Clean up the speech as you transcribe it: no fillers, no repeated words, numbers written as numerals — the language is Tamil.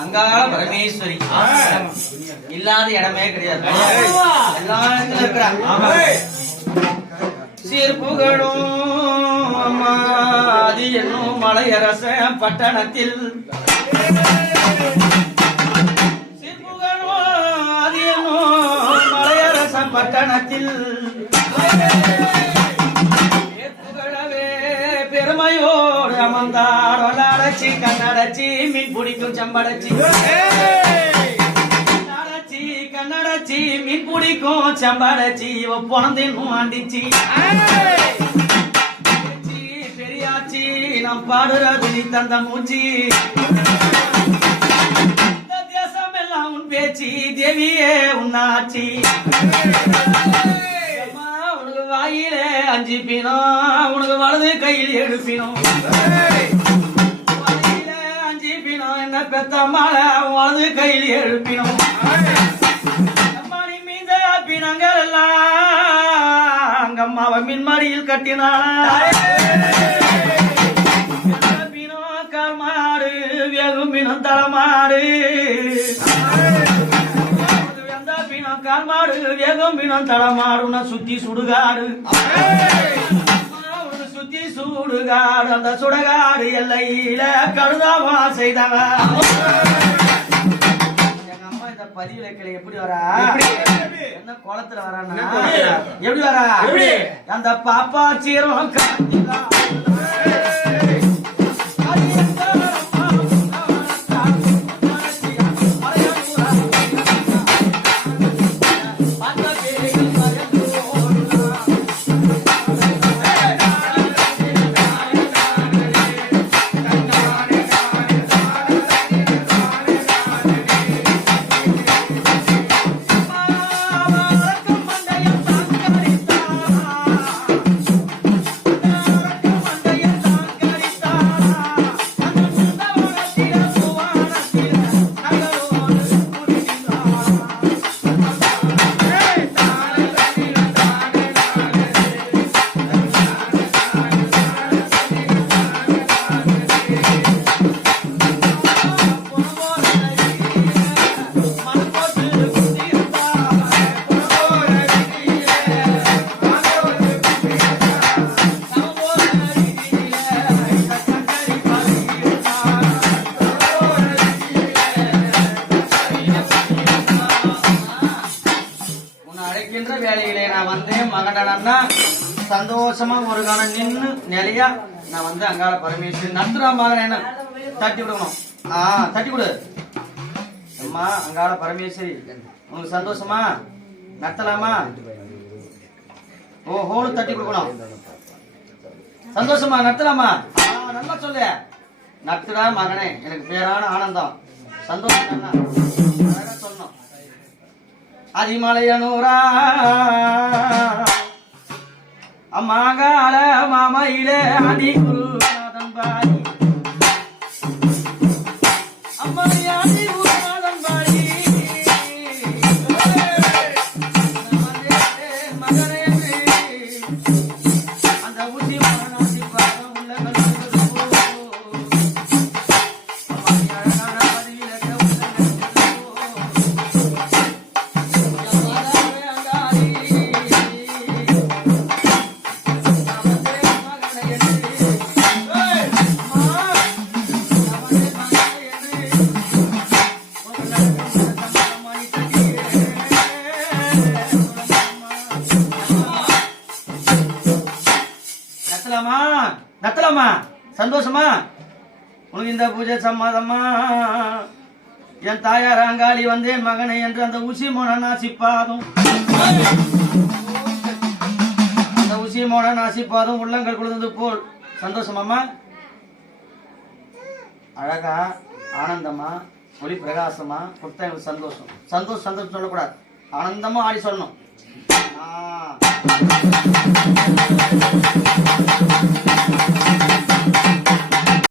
அங்காள பரமேஸ்வரி இல்லாத இடமே கிடையாது. எல்லா இடத்துல இருக்கிறாங்க. சீர்புகழும் அம்மாதி என்னும் மலையரச பட்டணத்தில் சீர்புகழும் ஆதி என்னும் மலையரச பட்டணத்தில் பெருமையோடு அமர்ந்தார். அடைச்சி கண்ணடைச்சி மீன் பிடிக்கும் செம்படைச்சி கண்ணடைச்சி மீன் பிடிக்கும் செம்படைச்சி பொணந்தின்னும் ஆண்டிச்சு பெரியாச்சி நம் பாடுறது நீ தந்த மூச்சி தேசம் எல்லாம் உன் பேச்சு தேவியே உன்னாச்சி வாயிலே 5 பீனம் உனக்கு வலது கையில் 7 பீனம் வாயிலே 5 பீனம் என்ன பெத்தம்மாள வலது கையில் 7 பீனம் அம்மாடி மீந்த பீனங்கள் எல்லாம் அங்க அம்மாவை மின்மாடியில் கட்டினாள். பீனம் கால்மாடு வேகும் பீனம் தலைமாடு கால்மாடு வேகம் பினம் தளமாடு சுத்தி சுடுகாடு சுத்தி சுடுகாடு அந்த சுடகாடு எல்லையில கடுதாவா செய்தவ. எங்க அம்மா இந்த பதிவு வைக்கல எப்படி வரா என்ன கோலத்துல வரான்னா எப்படி வரா அந்த பாப்பா சீரம் வேலையிலே நான் வந்து மகண்டனா சந்தோஷமா ஒரு காலம் நின்று நிலையா நான் வந்து அங்காள பரமேஸ்வரி நத்துரா மகன் தட்டி விடணும். தட்டி விடு அம்மா அங்காள பரமேஸ்வரி உனக்கு சந்தோஷமா நத்தலாமா ஓஹோன்னு தட்டி கொடுக்கணும். சந்தோஷமா நத்தலாமா நல்லா சொல்லு நத்துடா மகனே எனக்கு பேரான ஆனந்தம் சந்தோஷம் சொல்லணும். அதிமலையனூரா அம்மாகால மாமையிலே அடி குருநாதன் பாடி அம்மையாடி குருநாதன் பாடி மகனே அந்த ஊசி மகனாசி பாதம் உள்ள நத்தலாமா சந்தோஷமா உனக்கு இந்த பூஜை சம்மதமா என் தாயார் அங்காளி வந்தேன் மகனை என்று அந்த ஊசி மோன நாசிப்பாதும் அந்த ஊசி மோன நாசிப்பாதும் உள்ளங்கள் குளிர்ந்து போல் சந்தோஷமாமா அழகா ஆனந்தமா ஒளி பிரகாசமா கொடுத்தா எனக்கு சந்தோஷம் சந்தோஷம் சந்தோஷம் சொல்லக்கூடாது ஆனந்தமா ஆடி சொல்லணும்.